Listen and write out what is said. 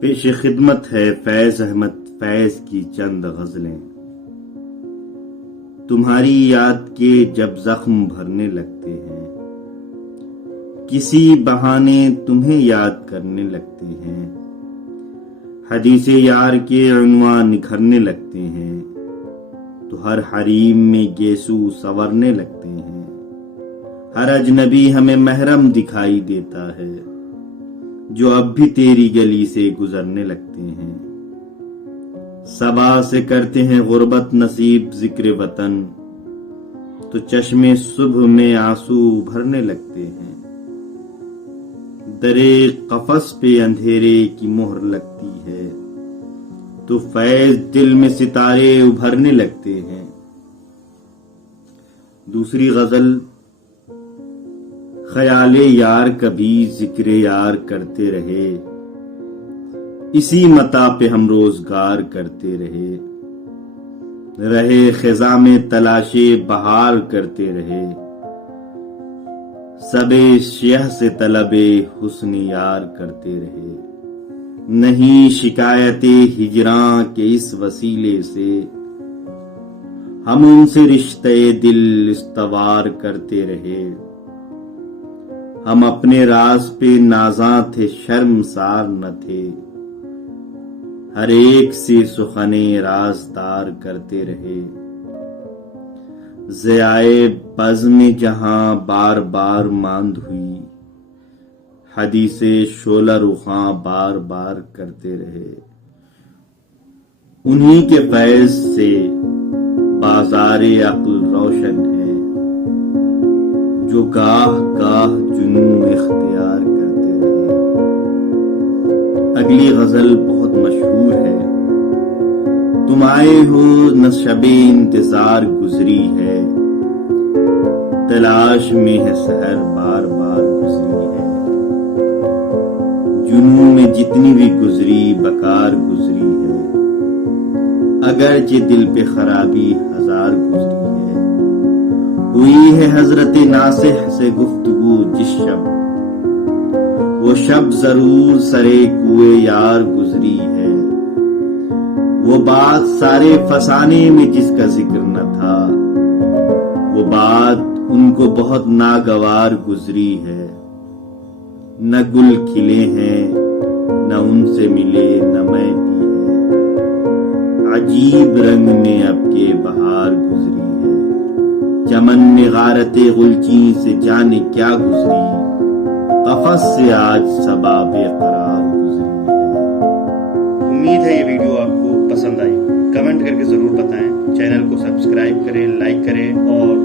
پیش خدمت ہے فیض احمد فیض کی چند غزلیں۔ تمہاری یاد کے جب زخم بھرنے لگتے ہیں، کسی بہانے تمہیں یاد کرنے لگتے ہیں، حدیث یار کے عنوان نکھرنے لگتے ہیں، تو ہر حریم میں گیسو سنورنے لگتے ہیں، ہر اجنبی ہمیں محرم دکھائی دیتا ہے، جو اب بھی تیری گلی سے گزرنے لگتے ہیں۔ صبا سے کرتے ہیں غربت نصیب ذکر وطن، تو چشمے صبح میں آنسو بھرنے لگتے ہیں، درے قفس پہ اندھیرے کی مہر لگتی ہے، تو فیض دل میں ستارے ابھرنے لگتے ہیں۔ دوسری غزل، خیال یار کبھی ذکر یار کرتے رہے، اسی متاع پہ ہم روزگار کرتے رہے، رہے خزاں میں تلاش بہار کرتے رہے، سب شیخ سے طلب حسن یار کرتے رہے، نہیں شکایت ہجراں کے اس وسیلے سے، ہم ان سے رشتے دل استوار کرتے رہے، ہم اپنے راز پہ نازاں تھے شرمسار نہ تھے، ہر ایک سے سخنیں رازدار کرتے رہے، ضیائے بزم جہاں بار بار ماند ہوئی، حدیث شعلہ رخاں بار بار کرتے رہے، انہی کے فیض سے بازار عقل روشن ہے، جو گاہ گاہ جنون اختیار کرتے رہے۔ اگلی غزل بہت مشہور ہے، تم آئے ہو نہ شب انتظار گزری ہے، تلاش میں ہے سحر بار بار گزری ہے، جنون میں جتنی بھی گزری بکار گزری ہے، اگرچہ دل پہ خرابی ہزار گزری ہے، ہوئی ہے حضرت ناصح سے گفتگو جس شب، وہ شب ضرور سرے کوئے یار گزری ہے، وہ بات سارے فسانے میں جس کا ذکر نہ تھا، وہ بات ان کو بہت ناگوار گزری ہے، نہ گل کھلے ہیں نہ ان سے ملے نہ میں بھی ہے، عجیب رنگ میں اب کے بہار گزری ہے، چمن میں غارت غلچی سے جانے کیا گزری، قفس سے آج صبا بے قرار گزری ہے۔ امید ہے یہ ویڈیو آپ کو پسند آئی، کمنٹ کر کے ضرور بتائیں، چینل کو سبسکرائب کریں، لائک کریں اور